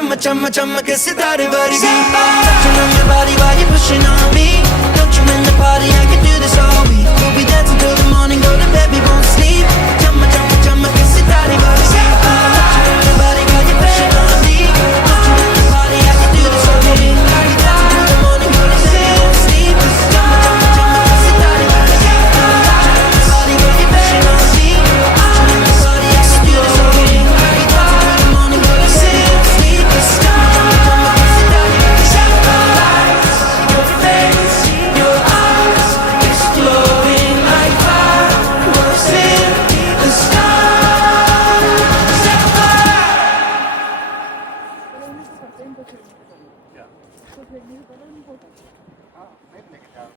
chumma chumma chumma ke sitare vargi. Touching on your body while you're pushing on me. Don't you in the party, I can do